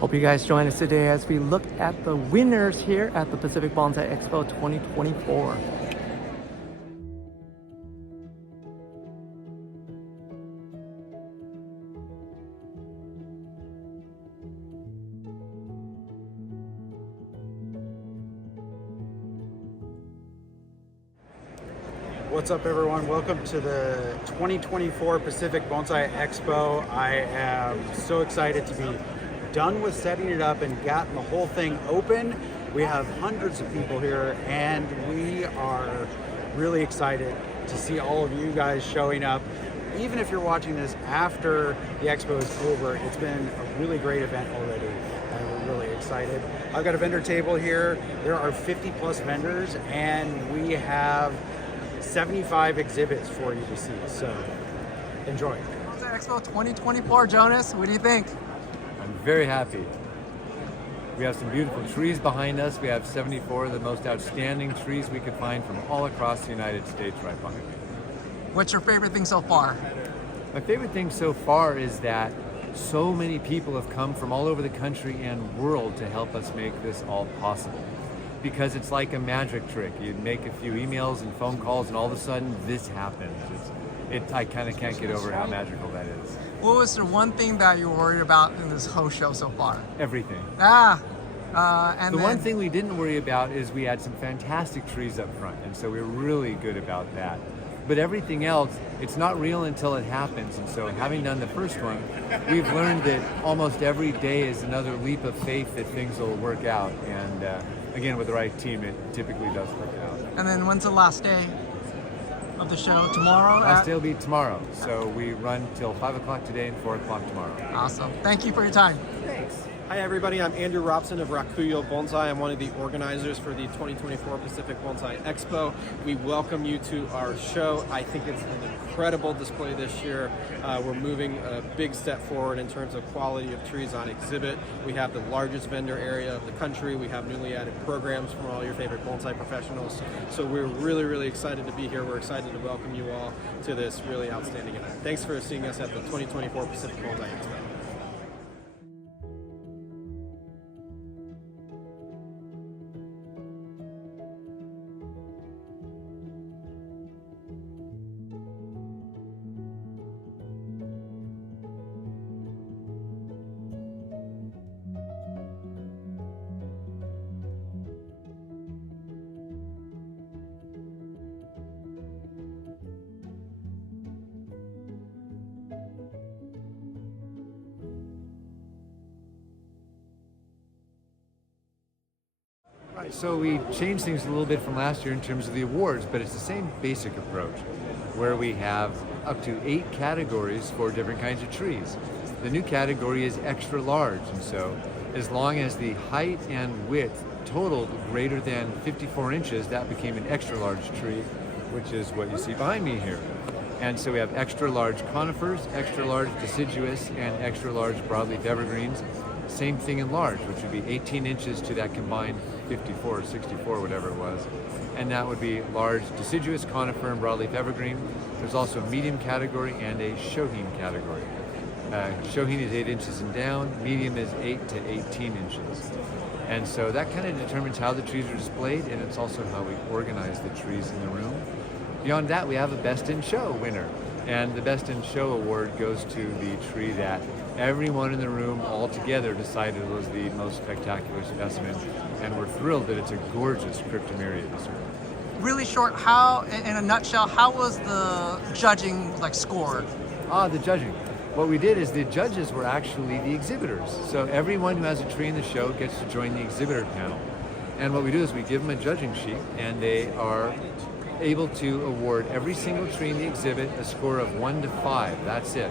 Hope you guys join us today as we look at the winners here at the Pacific Bonsai Expo 2024. What's up, everyone? Welcome to the 2024 Pacific Bonsai Expo. I am so excited to be done with setting it up and gotten the whole thing open. We have hundreds of people here and we are really excited to see all of you guys showing up. Even if you're watching this after the expo is over, it's been a really great event already and we're really excited. I've got a vendor table here. There are 50 plus vendors and we have 75 exhibits for you to see, so enjoy. Bonsai Expo 2024, Jonas, what do you think? I'm very happy. We have some beautiful trees behind us. We have 74 of the most outstanding trees we could find from all across the United States right behind me. What's your favorite thing so far? My favorite thing so far is that so many people have come from all over the country and world to help us make this all possible. Because it's like a magic trick. You make a few emails and phone calls and all of a sudden this happens. I kind of can't get over how magical that is. What was the one thing that you were worried about in this whole show so far? Everything. And the one thing we didn't worry about is we had some fantastic trees up front, and so we were really good about that. But everything else, it's not real until it happens, and so having done the first one, we've learned that almost every day is another leap of faith that things will work out, and again, with the right team, it typically does work out. And then when's the last day of the show? Tomorrow? Last day will be tomorrow, so we run till 5 o'clock today and 4 o'clock tomorrow. Awesome. Thank you for your time. Thanks. Hi everybody, I'm Andrew Robson of Rakuyo Bonsai. I'm one of the organizers for the 2024 Pacific Bonsai Expo. We welcome you to our show. I think it's an incredible display this year. We're moving a big step forward in terms of quality of trees on exhibit. We have the largest vendor area of the country. We have newly added programs from all your favorite bonsai professionals. So we're really, really excited to be here. We're excited to welcome you all to this really outstanding event. Thanks for seeing us at the 2024 Pacific Bonsai Expo. Right, so we changed things a little bit from last year in terms of the awards, but it's the same basic approach where we have up to 8 categories for different kinds of trees. The new category is extra large, and so as long as the height and width totaled greater than 54 inches, that became an extra large tree, which is what you see behind me here. And so we have extra large conifers, extra large deciduous, and extra large broadleaf evergreens. Same thing in large, which would be 18 inches to that combined 54 or 64, whatever it was. And that would be large deciduous, conifer, and broadleaf evergreen. There's also a medium category and a shohin category. Shohin is 8 inches and down, medium is 8 to 18 inches. And so that kind of determines how the trees are displayed, and it's also how we organize the trees in the room. Beyond that, we have a Best in Show winner. And the Best in Show award goes to the tree that everyone in the room all together decided was the most spectacular specimen, and we're thrilled that it's a gorgeous cryptomeria this year. Really short, how, in a nutshell, how was the judging scored? The judging. What we did is the judges were actually the exhibitors. So everyone who has a tree in the show gets to join the exhibitor panel. And what we do is we give them a judging sheet, and they are able to award every single tree in the exhibit a score of 1 to 5. That's it.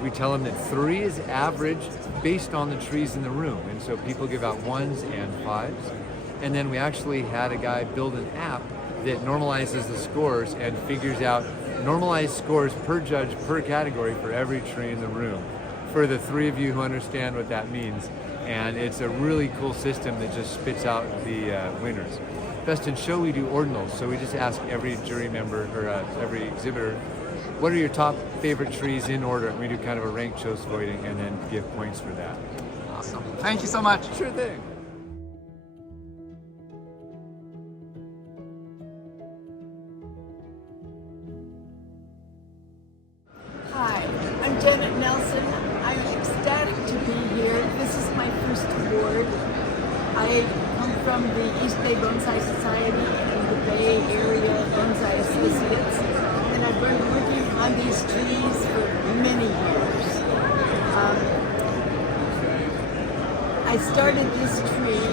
We tell them that 3 is average based on the trees in the room, and so people give out 1s and 5s. And then we actually had a guy build an app that normalizes the scores and figures out normalized scores per judge per category for every tree in the room. For the 3 of you who understand what that means, and it's a really cool system that just spits out the winners. Best in Show, we do ordinals, so we just ask every jury member or every exhibitor, what are your top favorite trees in order? And we do kind of a ranked choice voting and then give points for that. Awesome. Thank you so much. Sure thing. Hi, I'm Janet Nelson. I'm ecstatic to be here. This is my first award. I come from the East Bay Bonsai Society and the Bay Area Bonsai Associates, and I've been working on these trees for many years. I started this tree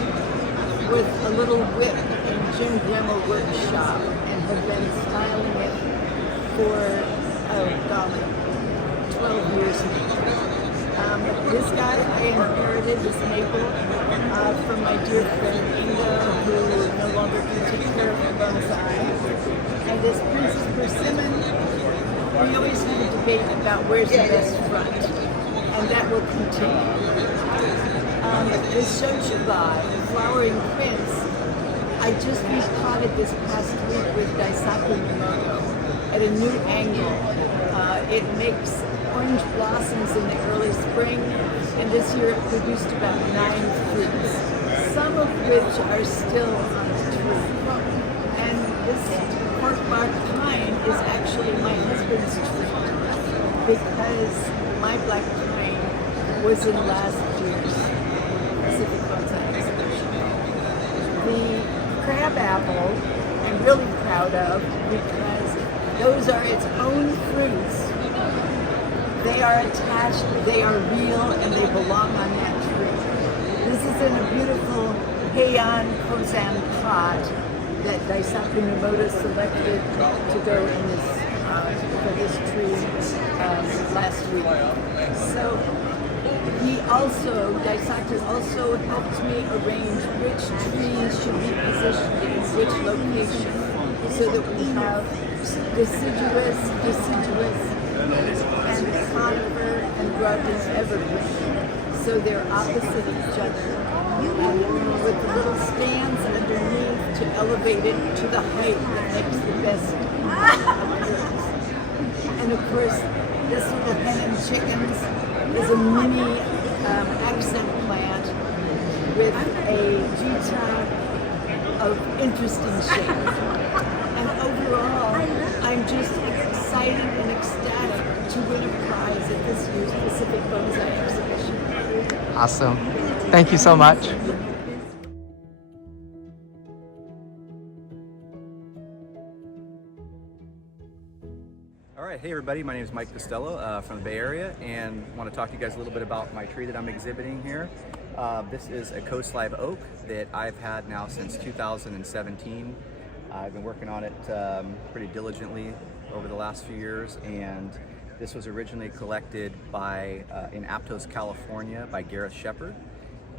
with a little whip in Jim Dremel workshop and have been styling it for, oh golly, 12 years now. This guy I inherited, this maple, from my dear friend Inga, who no longer can take care of the bonsai. And this Princess Persimmon, we always have a debate about where's the best front, and that will continue. This Shochibai, flowering quince, I just repotted this past week with Daisaku Mimoto at a new angle. It makes orange blossoms in the early spring, and this year it produced about 9 fruits, some of which are still on the tree. And this corkbark pine is actually my husband's tree, because my black pine was in last year's Pacific Bonsai exhibition. The crab apple I'm really proud of, because those are its own fruits. They are attached, they are real, and they belong on that tree. This is in a beautiful Heian Kozan pot that Daisaku Mimoto selected to go in this for this tree last week. So Daisaku also helped me arrange which trees should be positioned in which location, so that we have deciduous, and conifer and Broadleaf evergreen. So they're opposite each other. With the little stands underneath to elevate it to the height that makes the best appearance. And of course, this little hen and chickens is a mini accent plant with a jita of interesting shape. And overall, I'm just excited and ecstatic to win a prize at this year's Pacific Bonsai exhibition. Awesome. Thank you so much. All right, hey everybody, my name is Mike Pastell from the Bay Area, and I want to talk to you guys a little bit about my tree that I'm exhibiting here. This is a coast live oak that I've had now since 2017. I've been working on it pretty diligently over the last few years, and this was originally collected in Aptos, California by Gareth Shepard,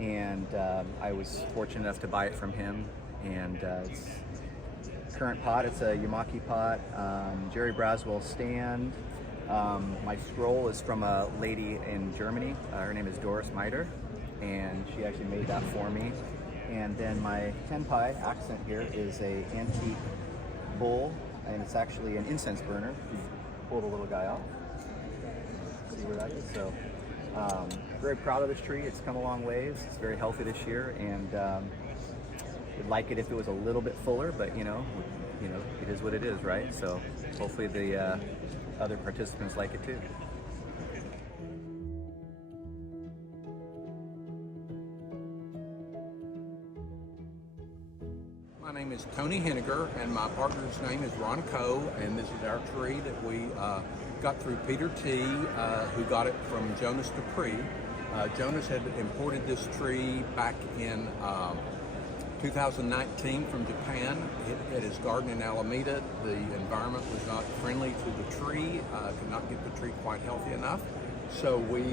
and I was fortunate enough to buy it from him. And it's current pot, it's a Yamaki pot, Jerry Braswell stand. My scroll is from a lady in Germany. Her name is Doris Miter, and she actually made that for me. And then my tenpai accent here is a antique bowl, and it's actually an incense burner. You pull the little guy out. See where that is? So, very proud of this tree. It's come a long ways. It's very healthy this year, and would like it if it was a little bit fuller, but you know, it is what it is, right? So hopefully the other participants like it too. My name is Tony Henniger, and my partner's name is Ron Coe, and this is our tree that we got through Peter T., who got it from Jonas Dupree. Jonas had imported this tree back in 2019 from Japan. At his garden in Alameda, the environment was not friendly to the tree, could not get the tree quite healthy enough. So we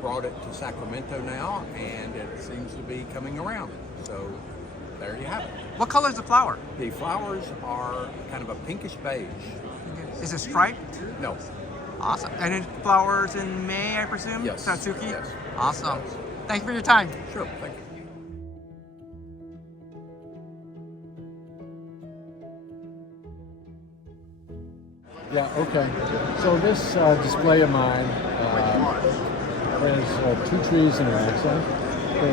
brought it to Sacramento now, and it seems to be coming around. So there you have it. What color is the flower? The flowers are kind of a pinkish beige. Is it striped? No. Awesome. And it flowers in May, I presume? Yes. Satsuki? Yes. Awesome. Thank you for your time. Sure, thank you. Yeah, okay. So this display of mine has 2 trees in an accent. The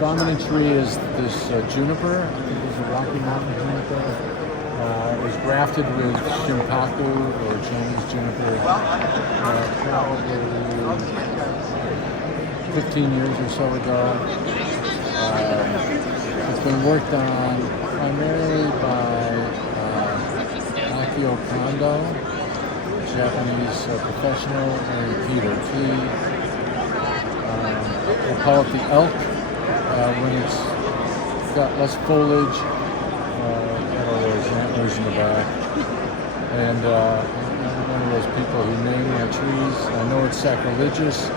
dominant tree is this juniper. I think it's a Rocky Mountain juniper. It was grafted with shimpaku or Chinese juniper probably 15 years or so ago. It's been worked on primarily by Akio Kondo, Japanese professional, and Peter T. They call it the elk when it's got less foliage. There's antlers in the back. And I'm one of those people who name my trees. I know it's sacrilegious,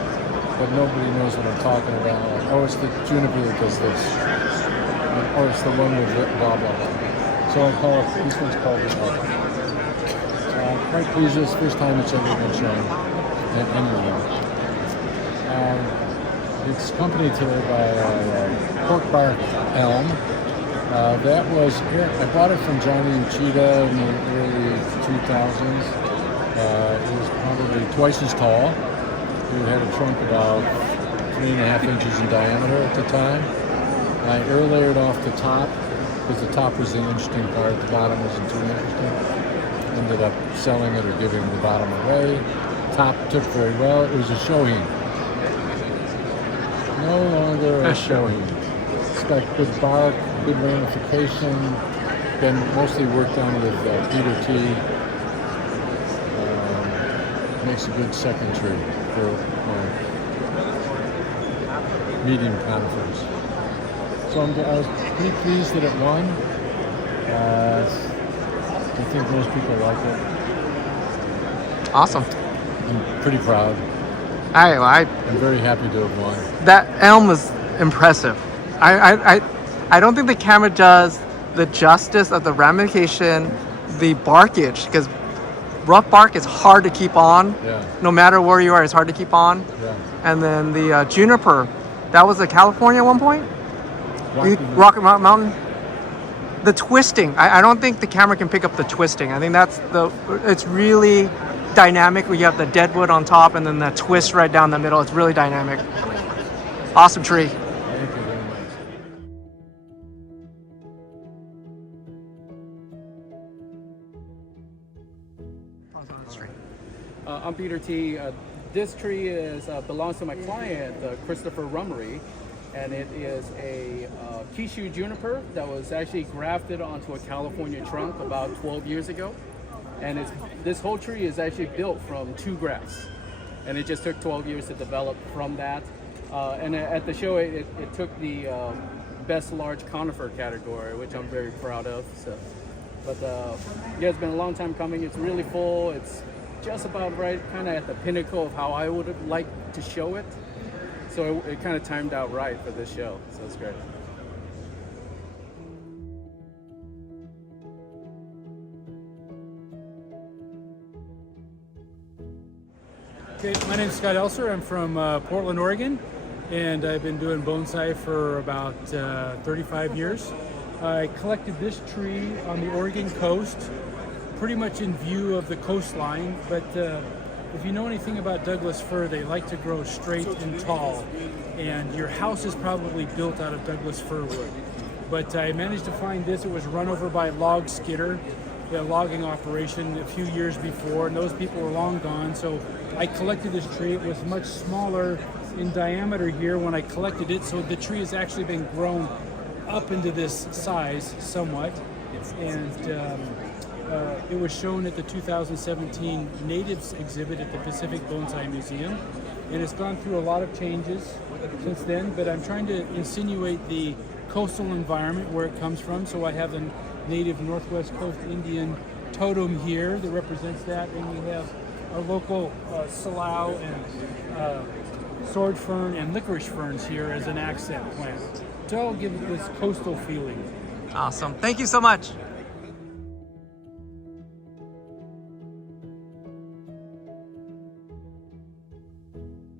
but nobody knows what I'm talking about. Like, oh, it's the juniper that does this. Or it's the one with blah, blah, blah. So I call it, this one's called the elk. I'm quite pleased with this, first time it's ever been shown anywhere. It's accompanied today by a pork bark elm. That was, I bought it from Johnny Uchida in the early 2000s. It was probably twice as tall. It had a trunk about 3.5 inches in diameter at the time. I air layered off the top because the top was the interesting part. The bottom wasn't too interesting. Ended up selling it or giving the bottom away. Top took very well. It was a shohin. No longer a shohin. It's got good bark, good ramification. Been mostly worked on with Peter T. Makes a good second tree for medium conifers. So I was pretty pleased that it won. I think most people like it. Awesome. I'm pretty proud. I'm very happy to have won. That elm is impressive. I don't think the camera does the justice of the ramification, the barkage, because rough bark is hard to keep on. Yeah. No matter where you are, it's hard to keep on. Yeah. And then the juniper, that was California at one point? Rocky Mountain. The twisting, I don't think the camera can pick up the twisting. I think it's really dynamic where you have the deadwood on top and then the twist right down the middle. It's really dynamic. Awesome tree. Thank you very much. I'm Peter T. This tree belongs to my client, Christopher Rummery, and it is a Kishu juniper that was actually grafted onto a California trunk about 12 years ago. And this whole tree is actually built from 2 grafts. And it just took 12 years to develop from that. And at the show, it took the best large conifer category, which I'm very proud of. So, but yeah, it's been a long time coming. It's really full. It's just about right, kind of at the pinnacle of how I would have liked to show it. So it kind of timed out right for this show. So it's great. Okay, my name is Scott Elser. I'm from Portland, Oregon, and I've been doing bonsai for about 35 years. I collected this tree on the Oregon coast, pretty much in view of the coastline, but if you know anything about Douglas fir, they like to grow straight and tall, and your house is probably built out of Douglas fir wood. But I managed to find this. It was run over by a log skidder, a logging operation a few years before, and those people were long gone, so I collected this tree. It was much smaller in diameter here when I collected it, so the tree has actually been grown up into this size somewhat, and it was shown at the 2017 Natives exhibit at the Pacific Bonsai Museum, and it's gone through a lot of changes since then, but I'm trying to insinuate the coastal environment where it comes from, so I have a native Northwest Coast Indian totem here that represents that, and we have our local salao and sword fern and licorice ferns here as an accent plant to all give it this coastal feeling. Awesome. Thank you so much.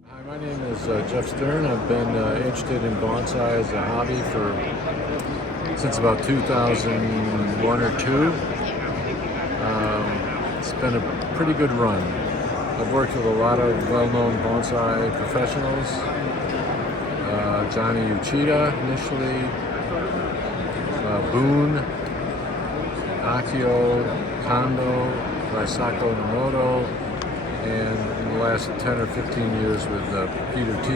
Hi, my name is Jeff Stern. I've been interested in bonsai as a hobby since about 2001 or 2. It's been a pretty good run. I've worked with a lot of well-known bonsai professionals. Johnny Uchida initially, Boone, Akio, Kondo, Raisako Nomoto, and in the last 10 or 15 years with Peter T.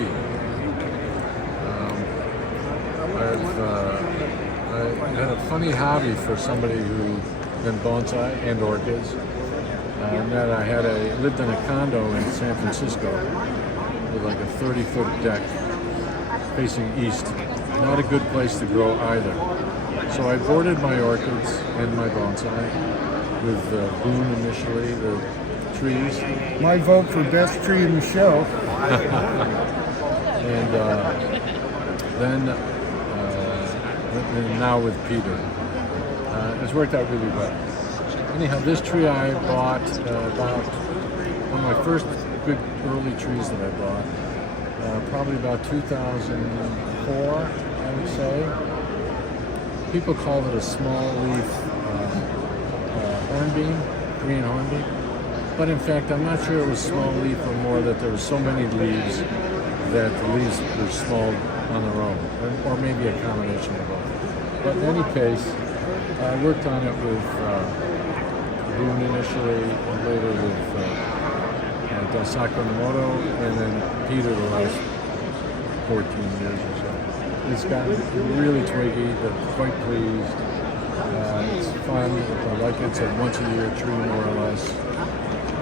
I had a funny hobby for somebody who in bonsai and orchids. That I lived in a condo in San Francisco with like a 30-foot deck facing east. Not a good place to grow either. So I boarded my orchids and my bonsai with Boone initially, the trees. My vote for best tree in the show. And then now with Peter. It's worked out really well. Anyhow, this tree I bought about one of my first good early trees that I bought, probably about 2004, I would say. People called it a small leaf hornbeam, green hornbeam. But in fact, I'm not sure it was small leaf or more that there were so many leaves that the leaves were small on their own, or maybe a combination of both. But in any case, I worked on it with Boone initially, and later with Daisako Nomoto, and then Peter the last 14 years or so. It's gotten really twiggy, they're quite pleased. It's fun, I like it. It's a once-a-year tree, more or less.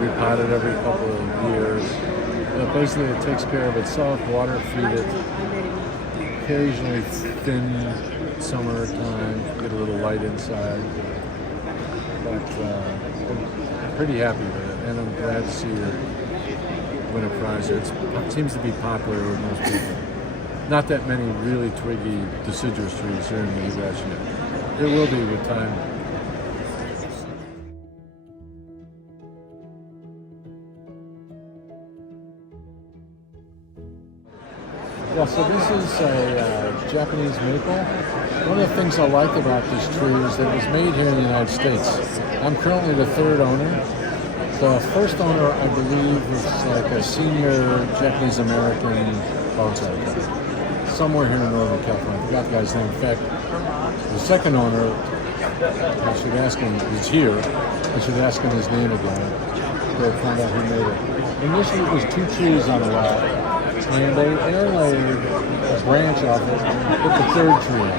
We pot it every couple of years. But basically, it takes care of itself, water feed it. Occasionally thin summertime, get a little light inside. But I'm pretty happy with it, and I'm glad to see it win a prize. It seems to be popular with most people. Not that many really twiggy deciduous trees here in the U.S. yet. There will be with time. Yeah, so this is a Japanese maple. One of the things I like about this tree is that it was made here in the United States. I'm currently the third owner. The first owner, I believe, was like a senior Japanese-American bonsai guy. Somewhere here in Northern California. I forgot the guy's name. In fact, the second owner, I should ask him, is here. I should ask him his name again to find out who made it. Initially, it was 2 trees on a lot, and they airlaid a branch off it and put the 3rd tree on.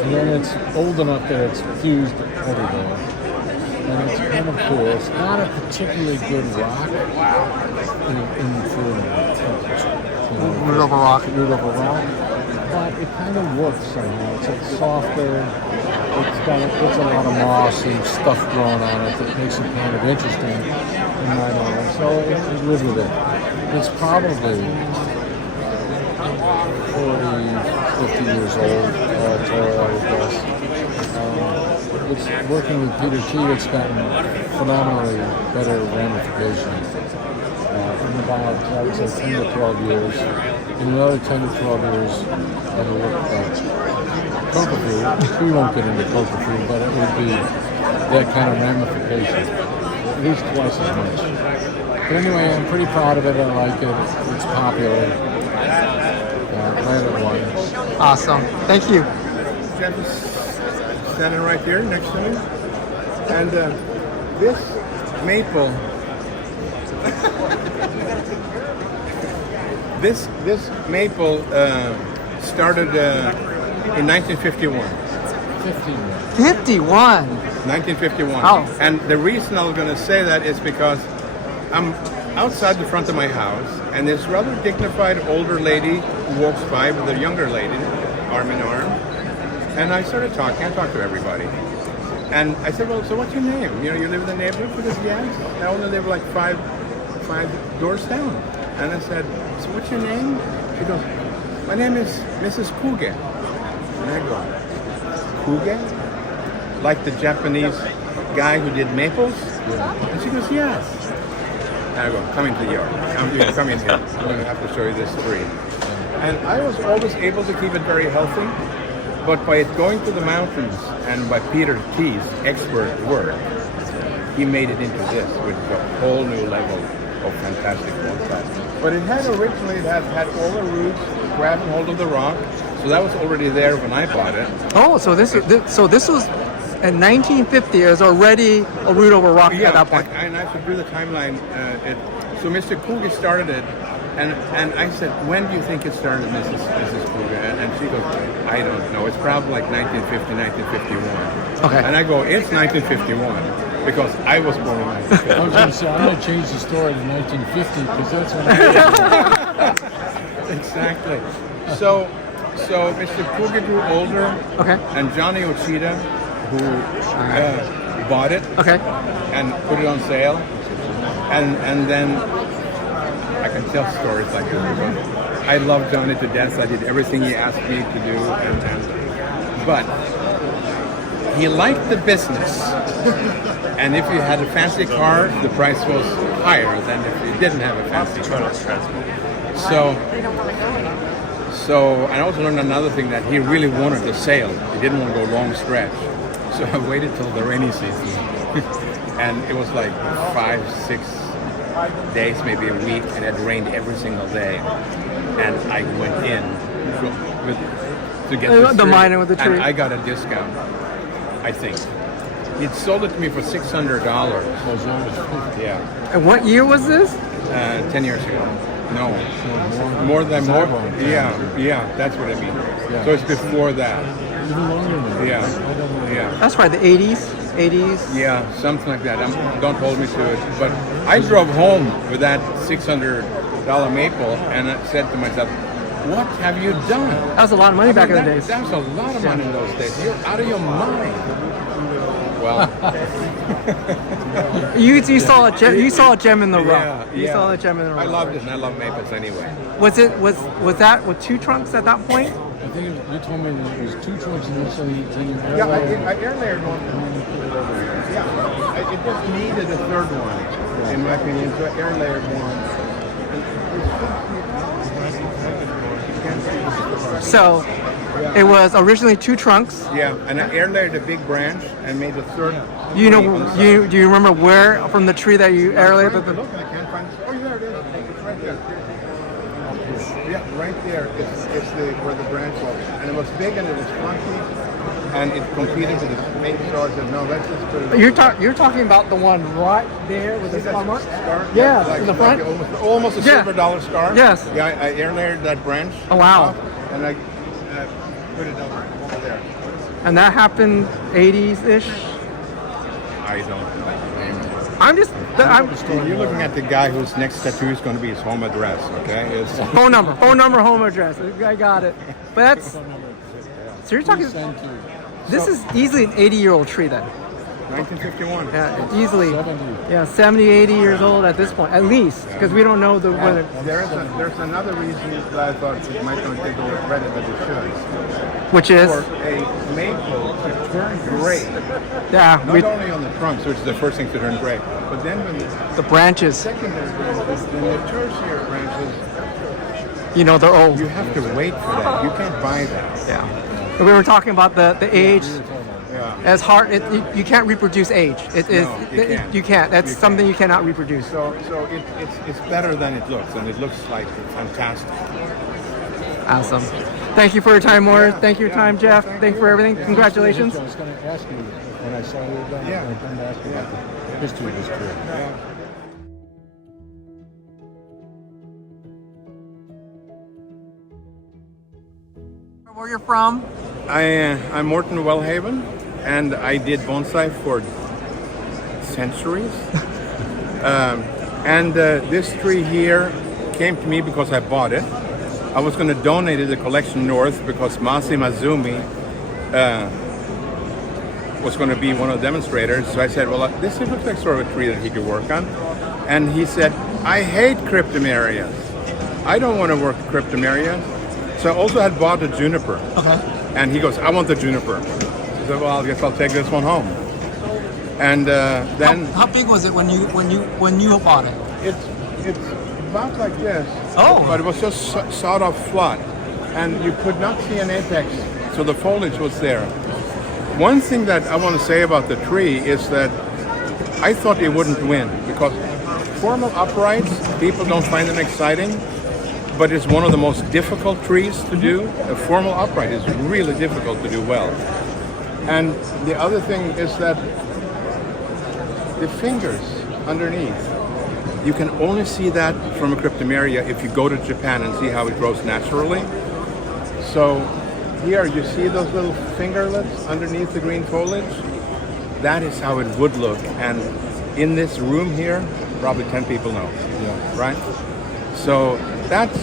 And then it's old enough that it's fused everywhere. And it's kind of cool. It's not a particularly good rock Root over rock. Root over rock. But it kind of works somehow. It's softer. It's a lot of moss and stuff growing on it that makes it kind of interesting in my mind. So it lives with it. It's probably 40, 50 years old, I would guess. It's working with Peter T. It's gotten phenomenally better ramifications. In about, I would say, 10 to 12 years. In another 10 to 12 years, it'll look like cocoa. We won't get into cocoa, but it would be that kind of ramification, at least twice as much. But anyway, I'm pretty proud of it. I like it. It's popular. Glad it won. Awesome. Thank you. Jeff is standing right there next to me. And this maple, this maple started in 1951. 51. 1951. Oh. And the reason I was going to say that is because I'm outside the front of my house, and this rather dignified older lady who walks by with a younger lady, arm in arm. And I started talking. I talked to everybody. And I said, well, so what's your name? You live in the neighborhood? She goes, yes. I only live like five doors down. And I said, so what's your name? She goes, my name is Mrs. Kuge. And I go, Kuge? Like the Japanese guy who did maples? Yeah. And she goes, yes. And I go, come into the yard. Come in here. I'm going to have to show you this tree. And I was always able to keep it very healthy. But by it going to the mountains and by Peter T's expert work, he made it into this, which is a whole new level of fantastic bonsai. But it had originally, it had all the roots grabbing hold of the rock, so that was already there when I bought it. Oh, so this was in 1950. It was already a root over rock at that point. And I should do the timeline. So Mr. Kuge started it, and I said, when do you think it started, Mrs. Kuge? And she goes, I don't know. It's probably like 1950, 1951. Okay. And I go, it's 1951 because I was born in 1950. I was going to say, I'm going to change the story to 1950 because that's when I was. Exactly. So Mr. Kuge grew older, and Johnny Ochida, who bought it, and put it on sale, and then I can tell stories like this. I love Johnny to death. I did everything he asked me to do, but he liked the business. And if you had a fancy car, the price was higher than if you didn't have a fancy car. So I also learned another thing, that he really wanted to sail. He didn't want to go long stretch. So I waited till the rainy season. And it was like 5-6 days, maybe a week, and it rained every single day. And I went in to get the miner with the tree. And I got a discount, I think. He'd sold it to me for $600. Yeah. And what year was this? 10 years ago. No. More. Yeah, that's what I mean. Yeah. So it's before that. Even longer than that. Yeah. That's right, the 80s. Yeah, something like that. Don't hold me to it. But I drove home with that $600 maple, and I said to myself, what have you done? That was a lot of money back in the days. That was a lot of money in those days. You're out of your mind. Well, you saw a gem. You saw a gem in the rough. Yeah, You saw a gem in the rough. I loved it, and I love maples anyway. Was that with 2 trunks at that point? I think you told me that it was 2 trunks initially. Yeah, I air layered one. Yeah, it just needed a third one, in my opinion. So I air layered one. So it was originally 2 trunks. Yeah, and I air layered a big branch and made a third. Do you remember where from the tree that you air layered? Look, I can't find it. Oh, there it is. It's right there. Yeah, right there. It's where the branch was, and it was big and it was funky, and it competed with the maple stars. And no, let's just put it. You're talking about the one right there with the star mark? Yeah, in the front. Almost a silver dollar star. Yes. Yeah, I air layered that branch. Oh wow. Off, and I put it over there. And that happened 80s-ish? I don't know. I'm just... You're looking at the guy whose next tattoo is going to be his home address, okay? It's phone number, home address. I got it. But that's... So you're talking... This is easily an 80-year-old tree then. 1951. Yeah, easily. 70, 80 years old at this point, at least, because we don't know the weather. There's another reason that I thought it might not take all the credit that it should. Which is? For a maple to turn gray. Yeah. Not only on the trunks, which is the first thing to turn gray, but then when the branches. Secondary branches, then the tertiary branches. You know, they're old. You have to wait for that. You can't buy that. Yeah. We were talking about the age. As hard, you can't reproduce age. You can't. That's something you cannot reproduce. So it's better than it looks, and it looks like fantastic. Awesome. Thank you for your time, Morris. Thank you for your time, Jeff. Thank you for everything. Congratulations. I was going to ask you when I saw you were done. I was going to ask you about the history of this tree. Where you're from? I'm Morton Wellhaven, and I did bonsai for centuries. And this tree here came to me because I bought it. I was going to donate it to the collection north because Masi Mazumi was going to be one of the demonstrators. So I said, well, this looks like sort of a tree that he could work on. And he said, I hate cryptomerias. I don't want to work cryptomeria. So I also had bought a juniper. And he goes, I want the juniper. I said, well, I guess I'll take this one home. And then... How big was it when you bought it? It's about like this. Oh. But it was just sawed off flat. And you could not see an apex, so the foliage was there. One thing that I want to say about the tree is that I thought it wouldn't win because formal uprights, people don't find them exciting, but it's one of the most difficult trees to do. A formal upright is really difficult to do well. And the other thing is that the fingers underneath, you can only see that from a cryptomeria if you go to Japan and see how it grows naturally. So here you see those little fingerlets underneath the green foliage. That is how it would look. And in this room here, probably 10 people know, right? So that's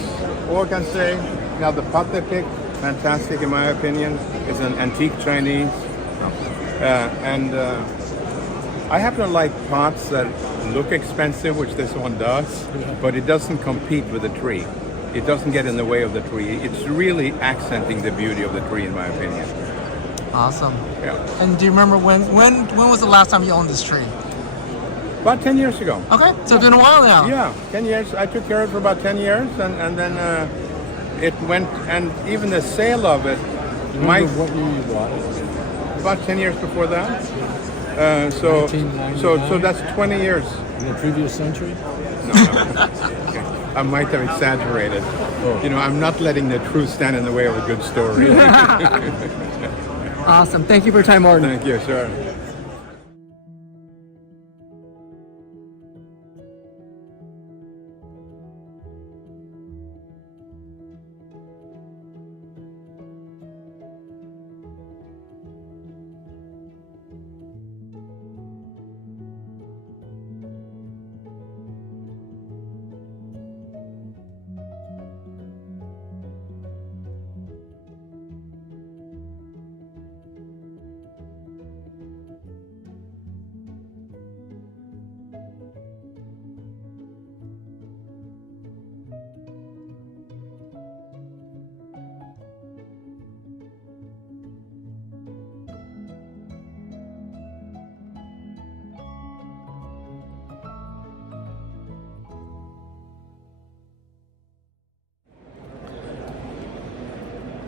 all I can say. Now the pot they picked, fantastic in my opinion. It's an antique Chinese. I happen to like pots that look expensive, which this one does, but it doesn't compete with the tree. It doesn't get in the way of the tree. It's really accenting the beauty of the tree, in my opinion. Awesome. Yeah. And do you remember when was the last time you owned this tree? About 10 years ago. Okay, so it's been a while now. Yeah, 10 years. I took care of it for about 10 years, and then it went, and even the sale of it, What year you bought it? about 10 years before that. So that's 20 years. In the previous century? No. Okay. I might have exaggerated. Oh. You know, I'm not letting the truth stand in the way of a good story. Awesome. Thank you for your time, Morton. Thank you, sir.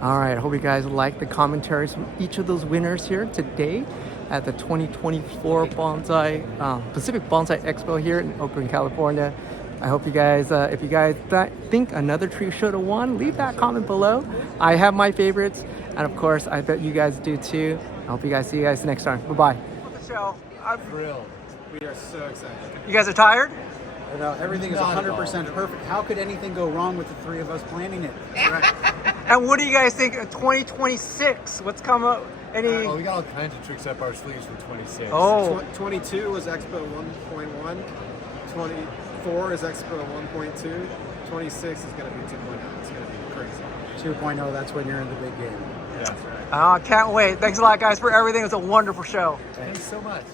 All right, I hope you guys like the commentaries from each of those winners here today at the 2024 Pacific Bonsai Expo here in Oakland, California. I hope you guys, if you guys think another tree should have won, leave that comment below. I have my favorites, and of course, I bet you guys do too. I hope you guys see you guys next time. Bye-bye. I'm thrilled. We are so excited. You guys are tired? No, everything is 100% perfect. How could anything go wrong with the three of us planning it? Right. And what do you guys think of 2026? What's come up? Any? Oh, we got all kinds of tricks up our sleeves for 26. Oh. 22 was Expo 1.1. 24 is Expo 1.2. 26 is going to be 2.0. It's going to be crazy. 2.0, that's when you're in the big game. That's right. Can't wait. Thanks a lot, guys, for everything. It was a wonderful show. Thanks so much.